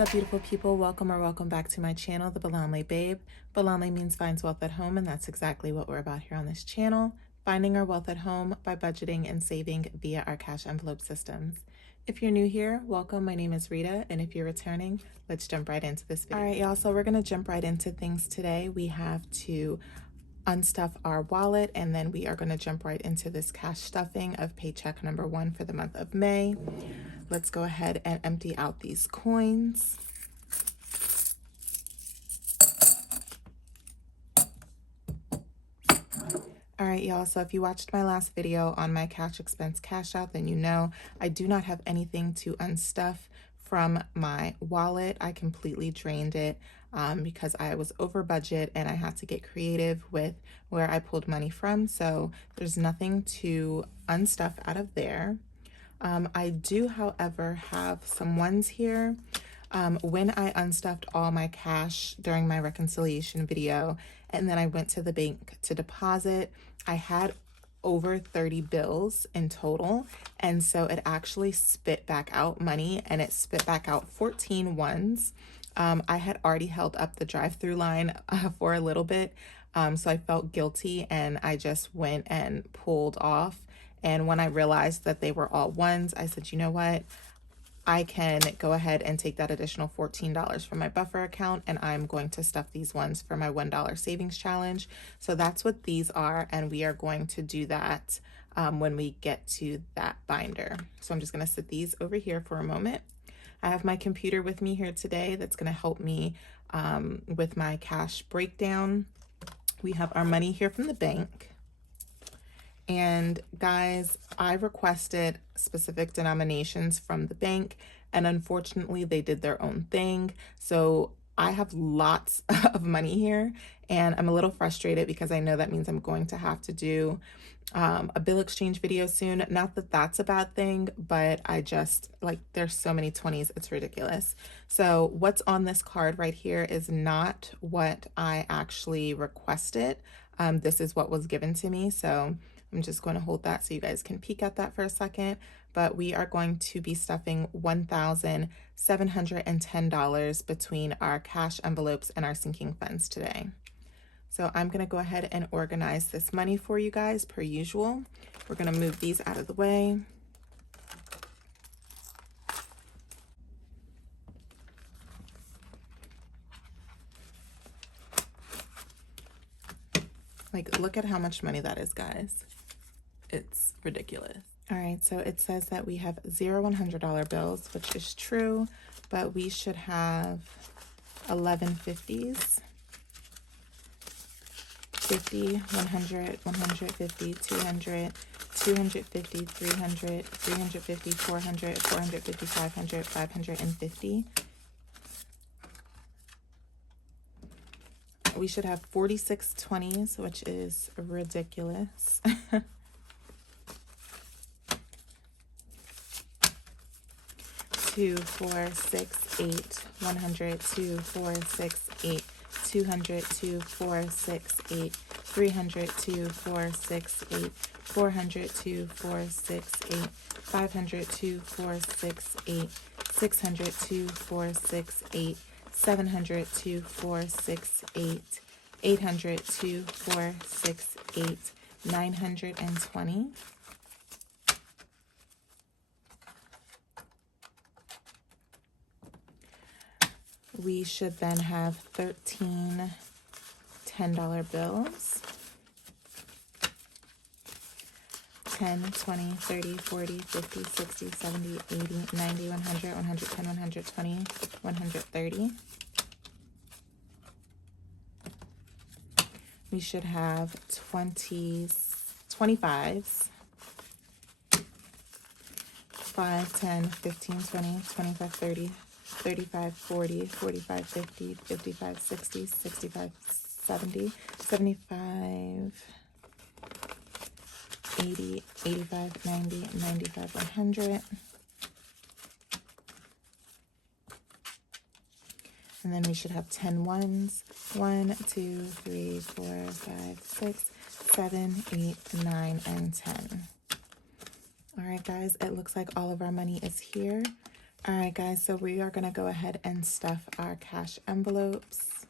up, beautiful people? Welcome back to my channel, The Balanle Babe. Balanle means finds wealth at home, and that's exactly what we're about here on this channel, finding our wealth at home by budgeting and saving via our cash envelope systems. If you're new here, welcome. My name is Rita, and if you're returning, let's jump right into this video. All right, y'all, so we're gonna jump right into things today. We have to unstuff our wallet, and then we are going to jump right into this cash stuffing of paycheck number 1 for the month of May. Let's go ahead and empty out these coins. All right, y'all, so if you watched my last video on my cash expense cash out, then you know I do not have anything to unstuff from my wallet. I completely drained it because I was over budget and I had to get creative with where I pulled money from. So there's nothing to unstuff out of there. I do, however, have some ones here. When I unstuffed all my cash during my reconciliation video, and then I went to the bank to deposit, I had over 30 bills in total, and so it actually spit back out money, and it spit back out 14 ones. I had already held up the drive-through line for a little bit, so I felt guilty, and I just went and pulled off. And when I realized that they were all ones, I said, you know what? I can go ahead and take that additional $14 from my buffer account, and I'm going to stuff these ones for my $1 savings challenge. So that's what these are, and we are going to do that when we get to that binder. So I'm just going to sit these over here for a moment. I have my computer with me here today that's going to help me with my cash breakdown. We have our money here from the bank. And guys, I requested specific denominations from the bank, and unfortunately they did their own thing. So I have lots of money here, and I'm a little frustrated because I know that means I'm going to have to do a bill exchange video soon. Not that that's a bad thing, but I just, like, there's so many 20s, it's ridiculous. So what's on this card right here is not what I actually requested. This is what was given to me. So I'm just going to hold that so you guys can peek at that for a second. But we are going to be stuffing $1,710 between our cash envelopes and our sinking funds today. So I'm going to go ahead and organize this money for you guys per usual. We're going to move these out of the way. Like, look at how much money that is, guys. It's ridiculous. All right, so it says that we have 0 $100 bills, which is true, but we should have 11 50s. 50, 100, 150, 200, 250, 300, 350, 400, 450, 500, 550. We should have 46 20s, which is ridiculous. 2, 4, 6, 8, 100, 2, 4, 6, 8, 200, 2, 4, 6, 8, 300, 2, 4, 6, 8, 400, 2, 4, 6, 8, 500, 2, 4, 6, 8, 600, 2, 4, 6, 8, 700, 2, 4, 6, 8, 800, 2, 4, 6, 8, 920. We should then have 13 $10 bills. 10, 20, 30, 40, 50, 60, 70, 80, 90, 100, 110, 120, 130. We should have 20s, 25s. 5, 10, 15, 20, 25, 30, 35, 40, 45, 50, 55, 60, 65, 70, 75, 80, 85, 90, 95, 100. And then we should have 10 ones. 1, 2, 3, 4, 5, 6, 7, 8, 9, and 10. All right, guys, it looks like all of our money is here. All right, guys, so we are going to go ahead and stuff our cash envelopes.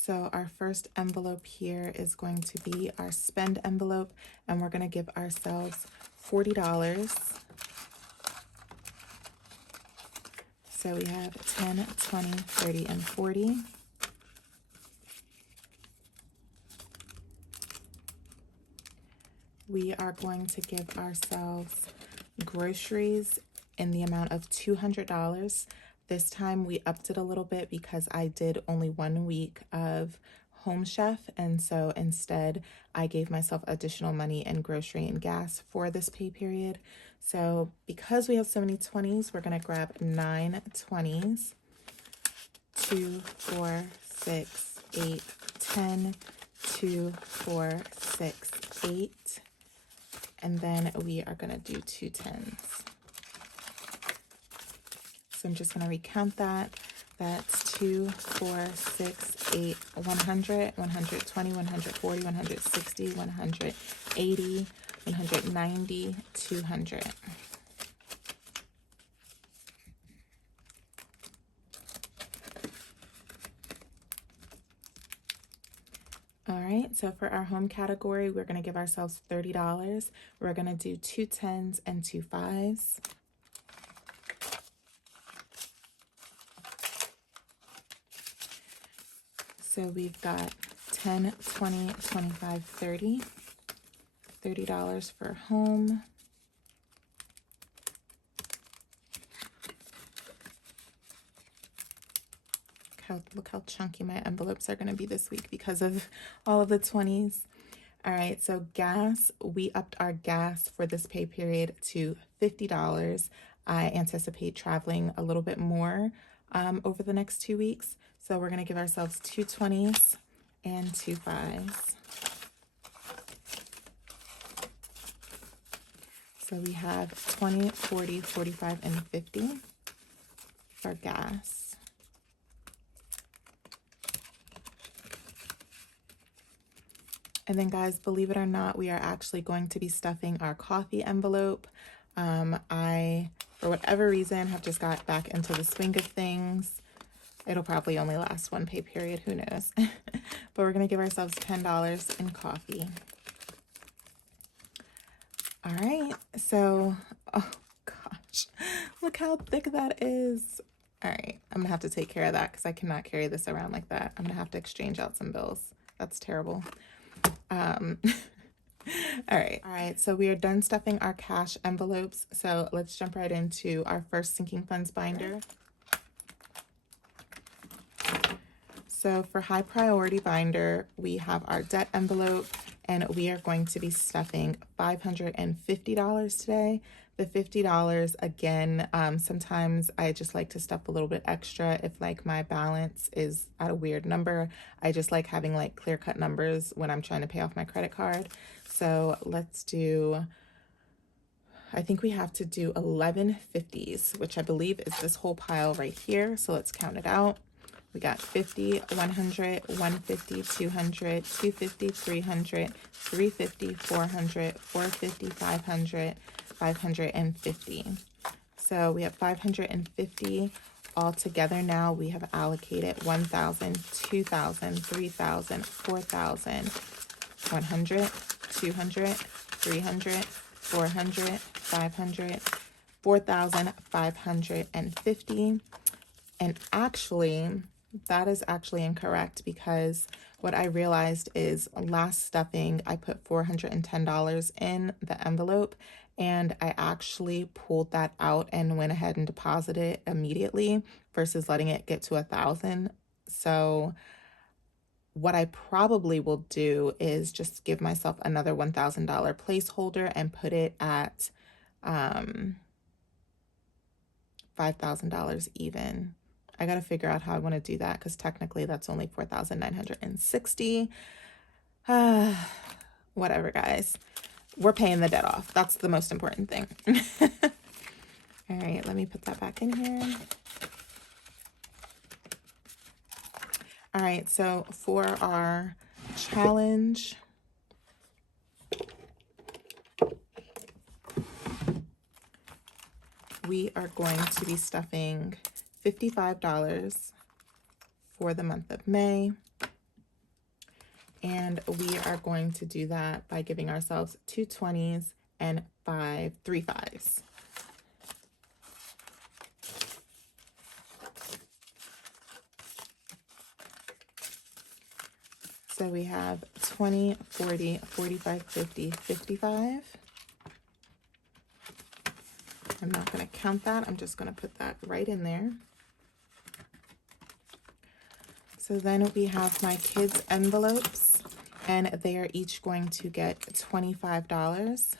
So our first envelope here is going to be our spend envelope, and we're going to give ourselves $40. So we have 10, 20, 30, and 40. We are going to give ourselves groceries in the amount of $200. This time we upped it a little bit because I did only 1 week of Home Chef, and so instead I gave myself additional money in grocery and gas for this pay period. So because we have so many 20s, we're going to grab 9 20s. 2, 4, 6, 8, 10, 2, 4, 6, 8. And then we are going to do 2 10s. So I'm just going to recount that. That's 2, 4, 6, 8, 100, 120, 140, 160, 180, 190, 200. All right, so for our home category, we're going to give ourselves $30. We're going to do 2 10s and 2 5s. So we've got 10, 20, 25, 30. $30 for home. Look how chunky my envelopes are going to be this week because of all of the 20s. All right, so gas, we upped our gas for this pay period to $50. I anticipate traveling a little bit more over the next 2 weeks. So we're going to give ourselves 2 20s and 2 5s. So we have 20, 40, 45, and 50 for gas. And then guys, believe it or not, we are actually going to be stuffing our coffee envelope. I, for whatever reason, have just got back into the swing of things. It'll probably only last 1 pay period, who knows? But we're gonna give ourselves $10 in coffee. All right, so, oh gosh, look how thick that is. All right, I'm gonna have to take care of that because I cannot carry this around like that. I'm gonna have to exchange out some bills. That's terrible. All right, so we are done stuffing our cash envelopes. So let's jump right into our first sinking funds binder. So for high priority binder, we have our debt envelope, and we are going to be stuffing $550 today. The $50, again, sometimes I just like to stuff a little bit extra if like my balance is at a weird number. I just like having like clear-cut numbers when I'm trying to pay off my credit card. So let's do, I think we have to do 11 50s, which I believe is this whole pile right here. So let's count it out. We got 50, 100, 150, 200, 250, 300, 350, 400, 450, 500, 550. So we have 550 all together now. We have allocated 1,000, 2,000, 3,000, 4,000, 100, 200, 300, 400, 500, 4,550. And actually, that is actually incorrect because what I realized is last stuffing, I put $410 in the envelope, and I actually pulled that out and went ahead and deposited it immediately versus letting it get to 1,000. So what I probably will do is just give myself another $1,000 placeholder and put it at $5,000 even. I got to figure out how I want to do that because technically that's only 4,960. Whatever, guys. We're paying the debt off. That's the most important thing. All right, let me put that back in here. All right, so for our challenge, we are going to be stuffing $55 for the month of May. And we are going to do that by giving ourselves 2 20s and 3 5s. So we have 20, 40, 45, 50, 55. I'm not going to count that. I'm just going to put that right in there. So then we have my kids' envelopes, and they are each going to get $25.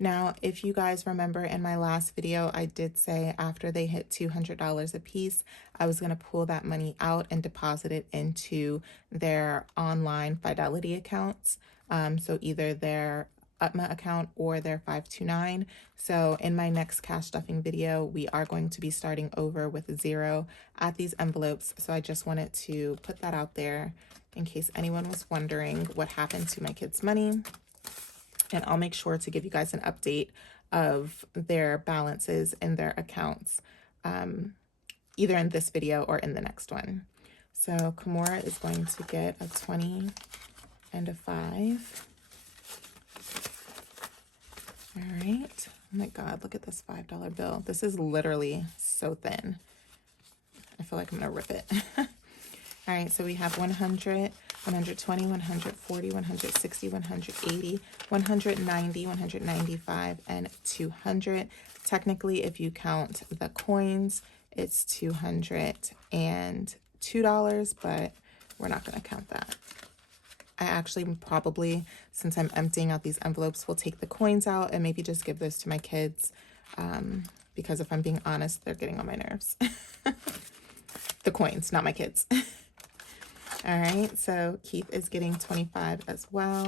Now, if you guys remember in my last video, I did say after they hit $200 a piece, I was going to pull that money out and deposit it into their online Fidelity accounts. So either their UTMA account or their 529. So in my next cash stuffing video, we are going to be starting over with 0 at these envelopes. So I just wanted to put that out there in case anyone was wondering what happened to my kids' money. And I'll make sure to give you guys an update of their balances in their accounts, either in this video or in the next one. So Kimora is going to get a 20 and a 5. All right. Oh my God, look at this $5 bill. This is literally so thin. I feel like I'm going to rip it. All right, so we have 100, 120, 140, 160, 180, 190, 195, and 200. Technically, if you count the coins, it's $202, but we're not going to count that. I actually probably, since I'm emptying out these envelopes, will take the coins out and maybe just give those to my kids, because if I'm being honest, they're getting on my nerves. The coins, not my kids. All right, so Keith is getting 25 as well.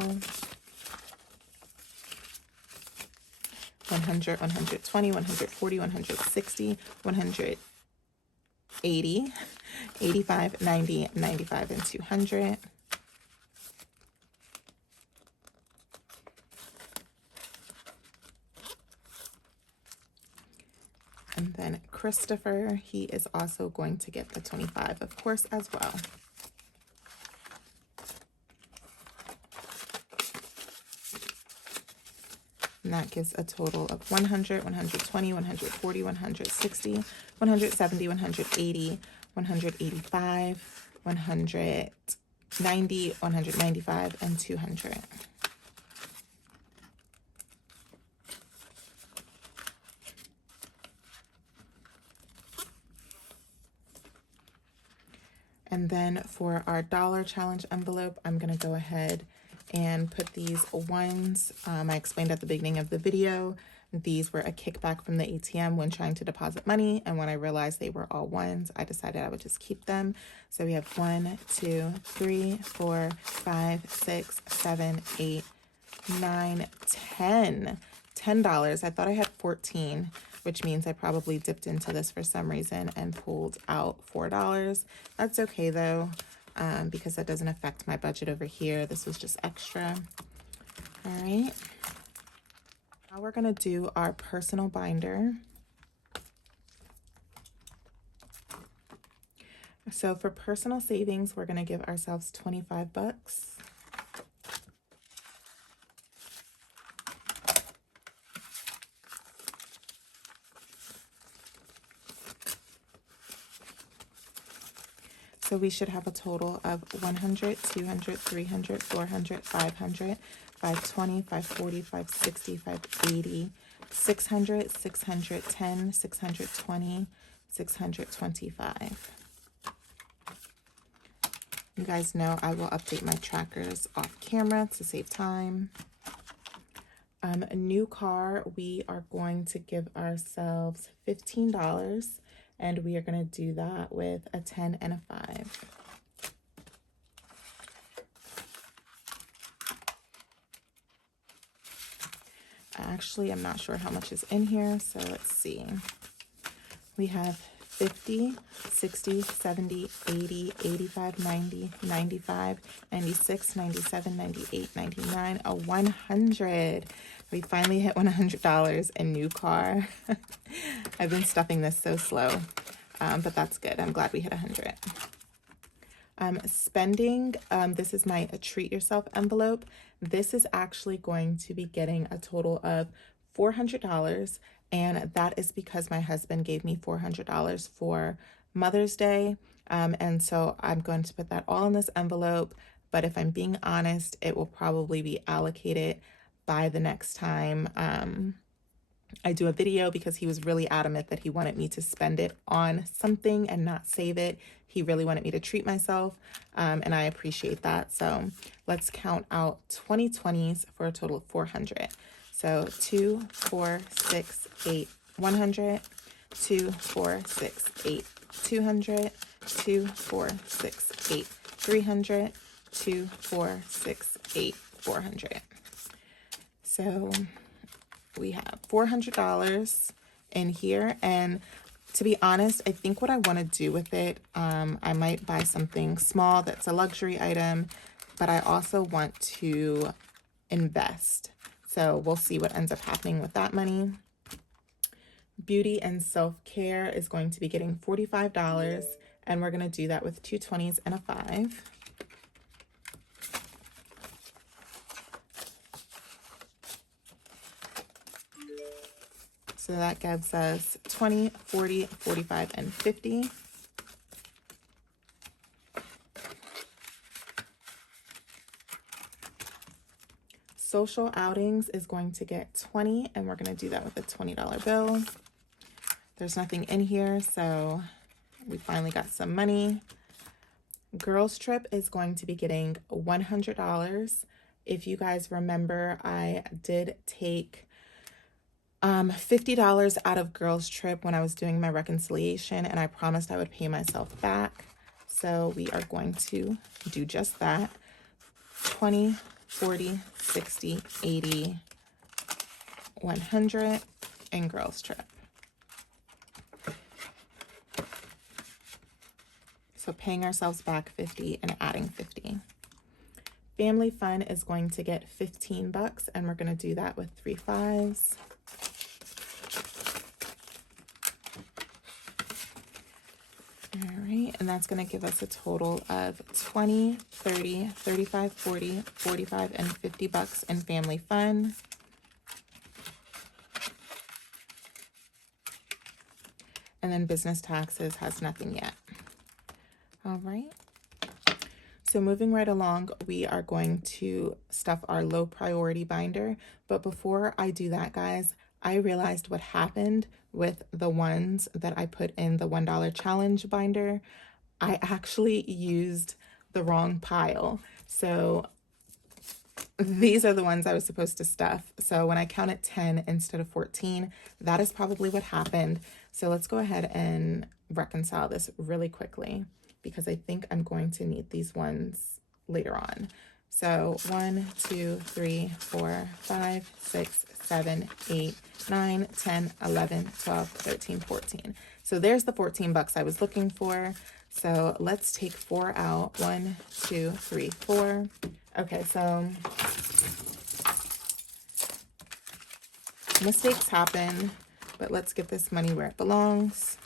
100, 120, 140, 160, 180, 85, 90, 95, and 200. And then Christopher, he is also going to get the 25, of course, as well. And that gives a total of 100, 120, 140, 160, 170, 180, 185, 190, 195, and 200. And then for our dollar challenge envelope, I'm going to go ahead and put these ones. I explained at the beginning of the video, these were a kickback from the ATM when trying to deposit money. And when I realized they were all ones, I decided I would just keep them. So we have 1, 2, 3, 4, 5, 6, 7, 8, 9, 10. $10. I thought I had 14, which means I probably dipped into this for some reason and pulled out $4. That's okay though, because that doesn't affect my budget over here. This was just extra. All right. Now we're gonna do our personal binder. So for personal savings, we're gonna give ourselves 25 bucks. So we should have a total of 100, 200, 300, 400, 500, 520, 540, 560, 580, 600, 610, 620, 625. You guys know I will update my trackers off camera to save time. A new car, we are going to give ourselves $15. And we are going to do that with a 10 and a 5. Actually, I'm not sure how much is in here, so let's see. We have 50, 60, 70, 80, 85, 90, 95, 96, 97, 98, 99, 100. We finally hit $100 in new car. I've been stuffing this so slow, but that's good. I'm glad we hit 100. Spending, this is my treat yourself envelope. This is actually going to be getting a total of $400, and that is because my husband gave me $400 for Mother's Day, and so I'm going to put that all in this envelope. But if I'm being honest, it will probably be allocated by the next time I do a video, because he was really adamant that he wanted me to spend it on something and not save it. He really wanted me to treat myself, and I appreciate that. So let's count out 20 20s for a total of 400. So 2, 4, 6, 8, 100, 2, 4, 6, 8, 200, 2, 4, 6, 8, 300, 2, 4, 6, 8, 400. So we have $400 in here, and to be honest, I think what I want to do with it, I might buy something small that's a luxury item, but I also want to invest. So we'll see what ends up happening with that money. Beauty and self-care is going to be getting $45, and we're going to do that with 2 20s and a 5. So that gives us 20, 40, 45, and 50. Social outings is going to get 20, and we're going to do that with a $20 bill. There's nothing in here, so we finally got some money. Girls trip is going to be getting $100. If you guys remember, I did take $50 out of girls trip when I was doing my reconciliation, and I promised I would pay myself back. So we are going to do just that. 20, 40, 60, 80, 100 in girls trip. So paying ourselves back 50 and adding 50. Family fun is going to get $15, and we're going to do that with 3 5s. All right, and that's going to give us a total of 20, 30, 35, 40, 45, and $50 in family fun. And then business taxes has nothing yet. All right. So moving right along, we are going to stuff our low priority binder. But before I do that, guys, I realized what happened with the ones that I put in the $1 challenge binder. I actually used the wrong pile. So these are the ones I was supposed to stuff. So when I counted 10 instead of 14, that is probably what happened. So let's go ahead and reconcile this really quickly, because I think I'm going to need these ones later on. So 1, 2, 3, 4, 5, 6, 7, 8, 9, 10, 11, 12, 13, 14. So there's the $14 I was looking for. So let's take 4 out. 1, 2, 3, 4. Okay, so mistakes happen, but let's get this money where it belongs.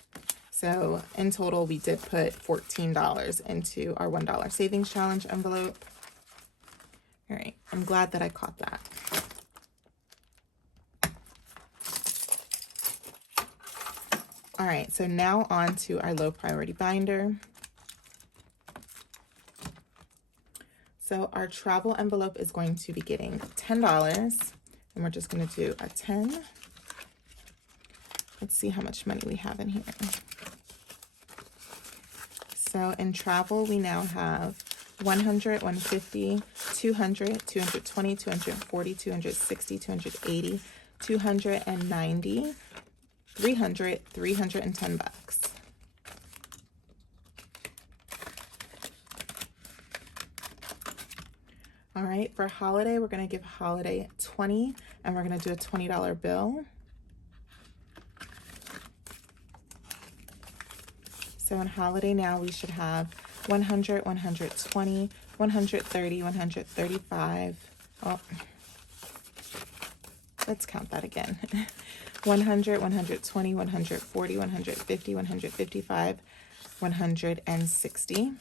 So in total, we did put $14 into our $1 savings challenge envelope. All right, I'm glad that I caught that. All right, so now on to our low priority binder. So our travel envelope is going to be getting $10, and we're just going to do a 10. Let's see how much money we have in here. So in travel, we now have 100, 150, 200, 220, 240, 260, 280, 290, 300, $310. All right, for holiday, we're going to give holiday 20, and we're going to do a $20 bill. So in holiday now, we should have 100, 120, 130, 135. Oh, let's count that again. 100, 120, 140, 150, 155, 160.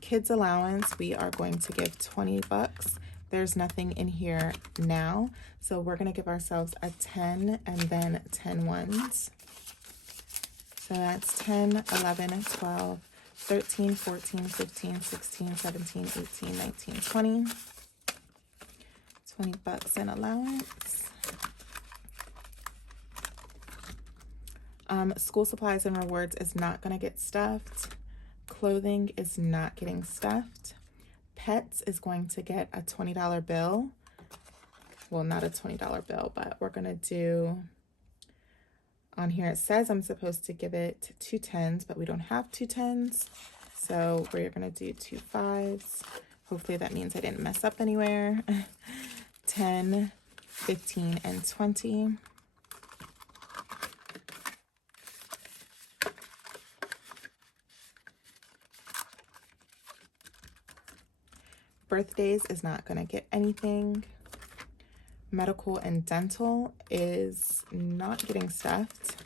Kids allowance, we are going to give 20 bucks. There's nothing in here now, so we're going to give ourselves a 10 and then 10 ones. So that's 10, 11, 12, 13, 14, 15, 16, 17, 18, 19, 20. 20 bucks in allowance. School supplies and rewards is not going to get stuffed. Clothing is not getting stuffed. Pets is going to get a $20 bill. Well, not a $20 bill, but we're going to do, on here it says I'm supposed to give it 2 10s, but we don't have 2 10s. So we're going to do 2 5s. Hopefully that means I didn't mess up anywhere. 10, 15, and 20. Birthdays is not going to get anything. Medical and dental is not getting stuffed.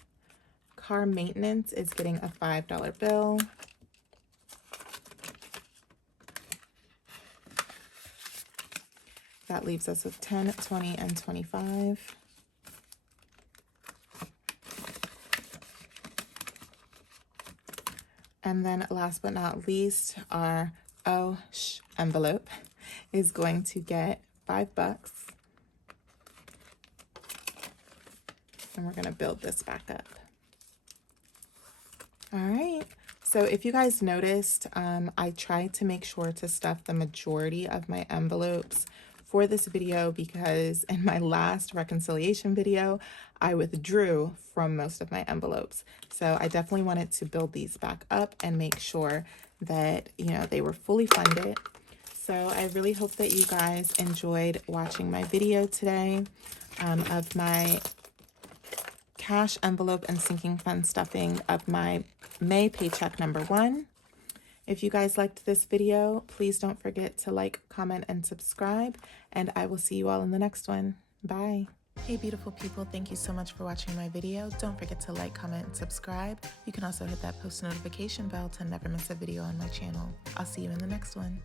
Car maintenance is getting a $5 bill. That leaves us with 10, 20, and 25. And then last but not least, our envelope is going to get 5 bucks. And we're going to build this back up. All right. So if you guys noticed, I tried to make sure to stuff the majority of my envelopes for this video because in my last reconciliation video, I withdrew from most of my envelopes. So I definitely wanted to build these back up and make sure that, you know, they were fully funded. So I really hope that you guys enjoyed watching my video today of my cash envelope and sinking fund stuffing of my May paycheck number 1. If you guys liked this video, please don't forget to like, comment, and subscribe, and I will see you all in the next one. Bye. Hey beautiful people, thank you so much for watching my video. Don't forget to like, comment, and subscribe. You can also hit that post notification bell to never miss a video on my channel. I'll see you in the next one.